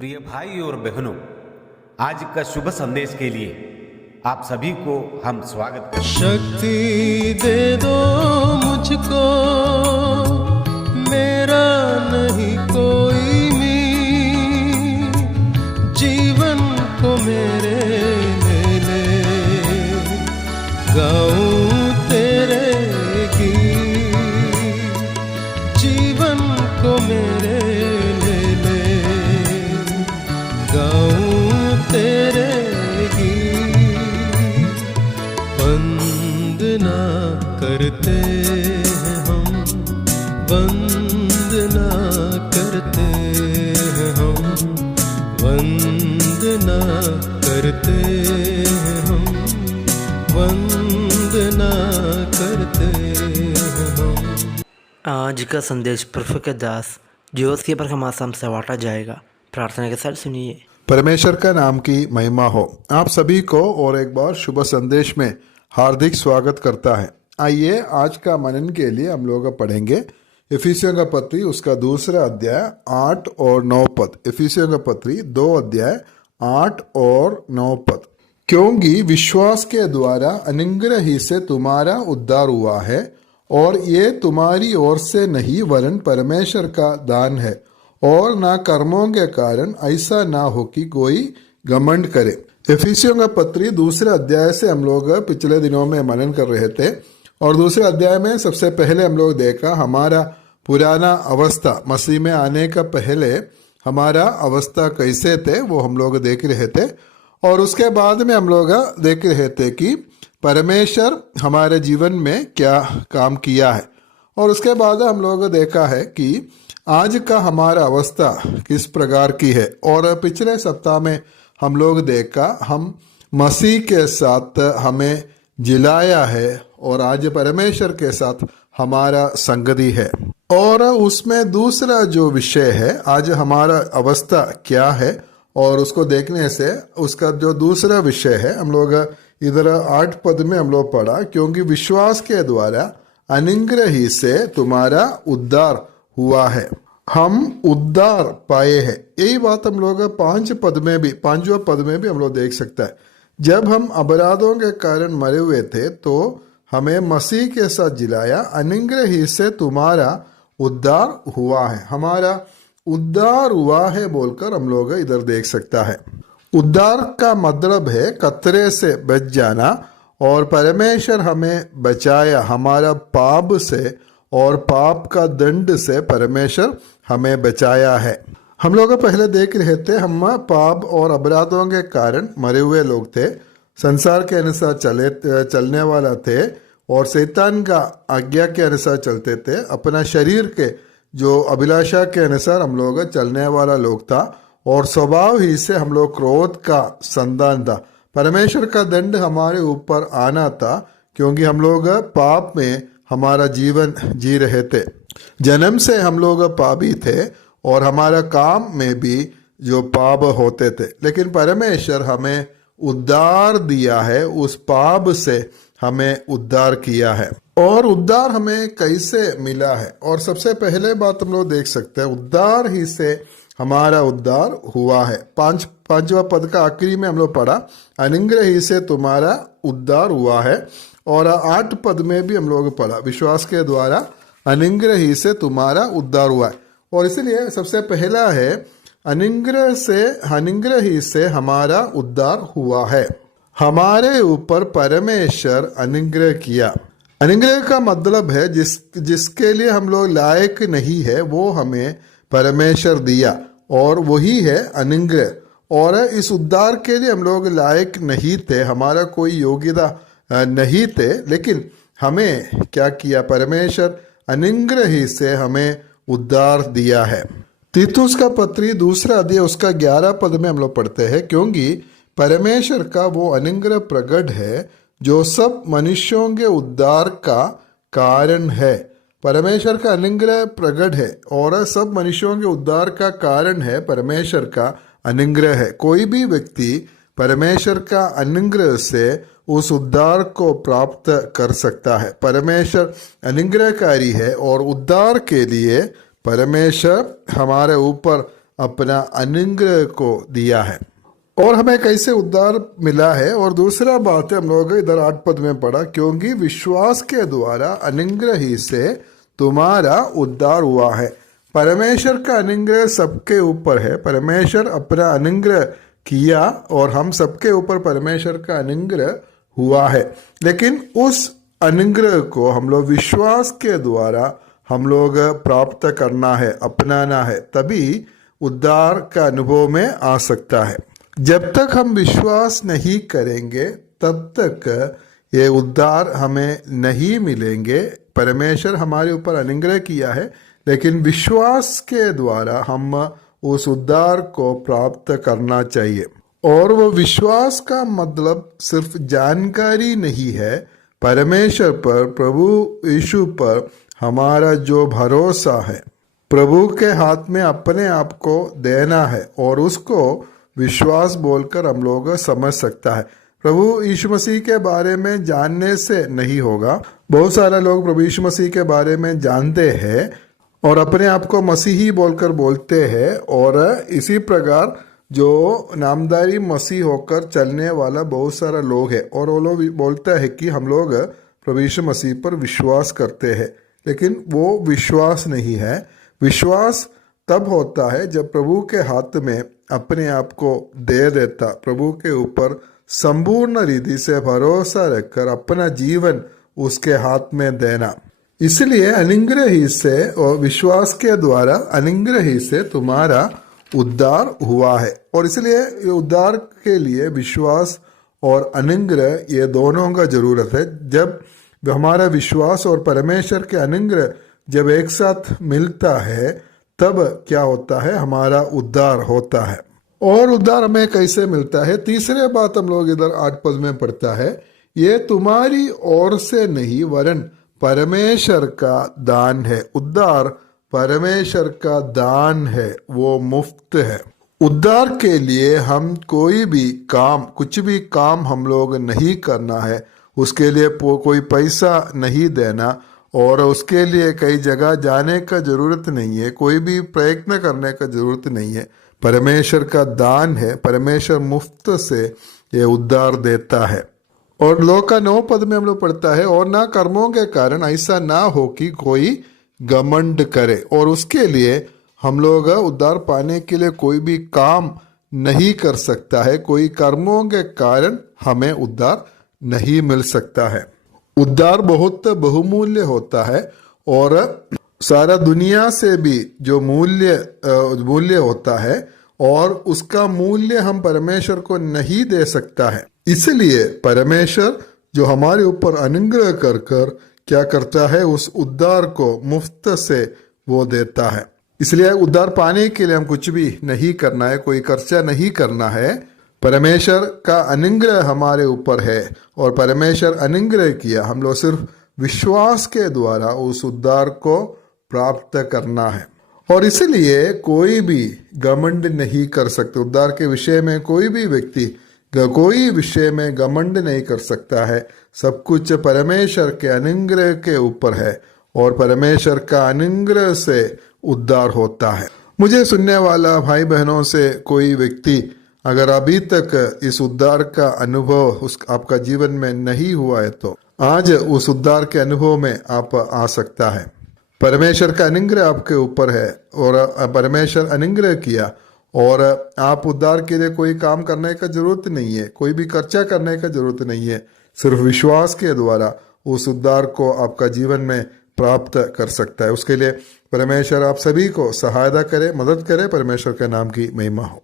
प्रिय भाई और बहनों, आज का शुभ संदेश के लिए आप सभी को हम स्वागत करते हैं। शक्ति दे दो मुझको, मेरा नहीं कोई मीत, जीवन को मेरे ले गाऊं तेरे गीत, जीवन को मेरे ले गाऊं तेरे गीत। वंदना करते हैं हम, वंदना करते हैं हम, वंदना करते हैं हम, वंदना करते हैं हम। आज का संदेश प्रभु के दास जोश के प्रकाशम से बांटा जाएगा। प्रार्थना के साथ सुनिए। परमेश्वर का नाम की महिमा हो। आप सभी को और एक बार शुभ संदेश में हार्दिक स्वागत करता है। आइए आज का मनन के लिए हम लोग पढ़ेंगे इफिसियों का पत्री उसका दूसरा अध्याय 8 और 9 पद। इफिसियों का पत्री 2 अध्याय 8 और 9 पद। क्योंकि विश्वास के द्वारा अनुग्रह ही से तुम्हारा उद्धार हुआ है, और ये तुम्हारी ओर से नहीं वरन परमेश्वर का दान है, और ना कर्मों के कारण, ऐसा ना हो कि कोई घमंड करे। इफिसियों का पत्री दूसरे अध्याय से हम लोग पिछले दिनों में मनन कर रहे थे, और दूसरे अध्याय में सबसे पहले हम लोग देखा हमारा पुराना अवस्था, मसीह में आने का पहले हमारा अवस्था कैसे थे वो हम लोग देख रहे थे। और उसके बाद में हम लोग देख रहे थे कि परमेश्वर हमारे जीवन में क्या काम किया है, और उसके बाद हम लोग देखा है कि आज का हमारा अवस्था किस प्रकार की है। और पिछले सप्ताह में हम लोग देखा हम मसीह के साथ हमें जिलाया है, और आज परमेश्वर के साथ हमारा संगति है। और उसमें दूसरा जो विषय है, आज हमारा अवस्था क्या है, और उसको देखने से उसका जो दूसरा विषय है हम लोग इधर 8 पद में हम लोग पढ़ा, क्योंकि विश्वास के द्वारा अनुग्रह ही से तुम्हारा उद्धार हुआ है, हम उद्धार पाए हैं। यही बात हम लोग 5वां पद में भी हम लोग देख सकता है। जब हम अपराधों के कारण मरे हुए थे तो हमें मसीह के साथ जिलाया, अनुग्रह ही से तुम्हारा उद्धार हुआ है, हमारा उद्धार हुआ है बोलकर हम लोग इधर देख सकता है। उद्धार का मतलब है खतरे से बच जाना, और परमेश्वर हमें बचाया हमारा पाप से, और पाप का दंड से परमेश्वर हमें बचाया है। हम लोग पहले देख रहे थे हम पाप और अपराधों के कारण मरे हुए लोग थे, संसार के अनुसार चलने वाला थे, और शैतान का आज्ञा के अनुसार चलते थे। अपना शरीर के जो अभिलाषा के अनुसार हम लोग चलने वाला लोग था, और स्वभाव ही से हम लोग क्रोध का संतान था। परमेश्वर का दंड हमारे ऊपर आना था, क्योंकि हम लोग पाप में हमारा जीवन जी रहे थे। जन्म से हम लोग पापी थे, और हमारा काम में भी जो पाप होते थे, लेकिन परमेश्वर हमें उद्धार दिया है, उस पाप से हमें उद्धार किया है। और उद्धार हमें कैसे मिला है, और सबसे पहले बात हम लोग देख सकते हैं उद्धार ही से हमारा उद्धार हुआ है। 5वां पद का आखिरी में हम लोग पढ़ा अनुग्रह ही से तुम्हारा उद्धार हुआ है, और 8 पद में भी हम लोग पढ़ा विश्वास के द्वारा अनुग्रह ही से तुम्हारा उद्धार हुआ है। और इसलिए सबसे पहला है अनुग्रह ही से हमारा उद्धार हुआ है। हमारे ऊपर परमेश्वर अनुग्रह किया। अनुग्रह का मतलब है जिसके लिए हम लोग लायक नहीं है वो हमें परमेश्वर दिया, और वही है अनुग्रह। और इस उद्धार के लिए हम लोग लायक नहीं थे, हमारा कोई योग्यता नहीं थे, लेकिन हमें क्या किया, परमेश्वर अनुग्रह ही से हमें उद्धार दिया है। तीतुस का पत्री दूसरा अध्याय उसका 11 पद में हम लोग पढ़ते हैं, क्योंकि परमेश्वर का वो अनुग्रह प्रकट है जो सब मनुष्यों के उद्धार का कारण है। परमेश्वर का अनुग्रह प्रकट है, और सब मनुष्यों के उद्धार का कारण है परमेश्वर का अनुग्रह है। कोई भी व्यक्ति परमेश्वर का अनुग्रह से उस उद्धार को प्राप्त कर सकता है। परमेश्वर अनुग्रहकारी है, और उद्धार के लिए परमेश्वर हमारे ऊपर अपना अनुग्रह को दिया है और हमें कैसे उद्धार मिला है। और दूसरा बात है, हम लोग इधर 8 पद में पढ़ा, क्योंकि विश्वास के द्वारा अनुग्रह ही से तुम्हारा उद्धार हुआ है। परमेश्वर का अनुग्रह सबके ऊपर है। परमेश्वर अपना अनुग्रह किया और हम सबके ऊपर परमेश्वर का अनुग्रह हुआ है, लेकिन उस अनुग्रह को हम लोग विश्वास के द्वारा हम लोग प्राप्त करना है, अपनाना है, तभी उद्धार का अनुभव में आ सकता है। जब तक हम विश्वास नहीं करेंगे तब तक ये उद्धार हमें नहीं मिलेंगे। परमेश्वर हमारे ऊपर अनुग्रह किया है, लेकिन विश्वास के द्वारा हम उस उद्धार को प्राप्त करना चाहिए। और वो विश्वास का मतलब सिर्फ जानकारी नहीं है, परमेश्वर पर, प्रभु यीशु पर हमारा जो भरोसा है, प्रभु के हाथ में अपने आप को देना है और उसको विश्वास बोलकर हम लोग समझ सकता है। प्रभु यीशु मसीह के बारे में जानने से नहीं होगा। बहुत सारे लोग प्रभु यीशु मसीह के बारे में जानते हैं और अपने आप को मसीही बोलकर बोलते हैं, और इसी प्रकार जो नामधारी मसीह होकर चलने वाला बहुत सारा लोग है और वो लोग बोलता है कि हम लोग प्रभु यीशु मसीह पर विश्वास करते हैं, लेकिन वो विश्वास नहीं है। विश्वास तब होता है जब प्रभु के हाथ में अपने आप को दे देता, प्रभु के ऊपर संपूर्ण रीति से भरोसा रखकर अपना जीवन उसके हाथ में देना। इसलिए अनुग्रह ही से और विश्वास के द्वारा अनुग्रह ही से तुम्हारा उद्धार हुआ है। और इसलिए ये उद्धार के लिए विश्वास और अनुग्रह ये दोनों का जरूरत है। जब हमारा विश्वास और परमेश्वर के अनुग्रह जब एक साथ मिलता है तब क्या होता है, हमारा उद्धार होता है। और उद्धार हमें कैसे मिलता है, तीसरे बात हम लोग इधर 8 पद में पढ़ता है, ये तुम्हारी ओर से नहीं वरन परमेश्वर का दान है। उद्धार परमेश्वर का दान है, वो मुफ्त है। उद्धार के लिए हम कोई भी काम, कुछ भी काम हम लोग नहीं करना है, उसके लिए कोई पैसा नहीं देना और उसके लिए कई जगह जाने का जरूरत नहीं है, कोई भी प्रयत्न करने का जरूरत नहीं है। परमेश्वर का दान है, परमेश्वर मुफ्त से ये उद्धार देता है। और लोक का 9 पद में हम लोग पढ़ता है, और ना कर्मों के कारण ऐसा ना हो कि कोई घमंड करे। और उसके लिए हम लोग उद्धार पाने के लिए कोई भी काम नहीं कर सकता है, कोई कर्मों के कारण हमें उद्धार नहीं मिल सकता है। उद्धार बहुत बहुमूल्य होता है और सारा दुनिया से भी जो मूल्य होता है और उसका मूल्य हम परमेश्वर को नहीं दे सकता है। इसलिए परमेश्वर जो हमारे ऊपर अनुग्रह कर कर क्या करता है, उस उद्धार को मुफ्त से वो देता है। इसलिए उद्धार पाने के लिए हम कुछ भी नहीं करना है, कोई खर्चा नहीं करना है। परमेश्वर का अनुग्रह हमारे ऊपर है और परमेश्वर अनुग्रह किया, हम लोग सिर्फ विश्वास के द्वारा उस उद्धार को प्राप्त करना है। और इसलिए कोई भी घमंड नहीं कर सकते। उद्धार के विषय में कोई भी व्यक्ति कोई विषय में घमंड नहीं कर सकता है। सब कुछ परमेश्वर के अनुग्रह के ऊपर है और परमेश्वर का अनुग्रह से उद्धार होता है। मुझे सुनने वाला भाई बहनों से कोई व्यक्ति अगर अभी तक इस उद्धार का अनुभव आपका जीवन में नहीं हुआ है तो आज उस उद्धार के अनुभव में आप आ सकता है। परमेश्वर का अनुग्रह आपके ऊपर है और परमेश्वर अनुग्रह किया और आप उद्धार के लिए कोई काम करने का जरूरत नहीं है, कोई भी खर्चा करने का जरूरत नहीं है। सिर्फ विश्वास के द्वारा उस उद्धार को आपका जीवन में प्राप्त कर सकता है। उसके लिए परमेश्वर आप सभी को सहायता करे, मदद करे। परमेश्वर के नाम की महिमा हो।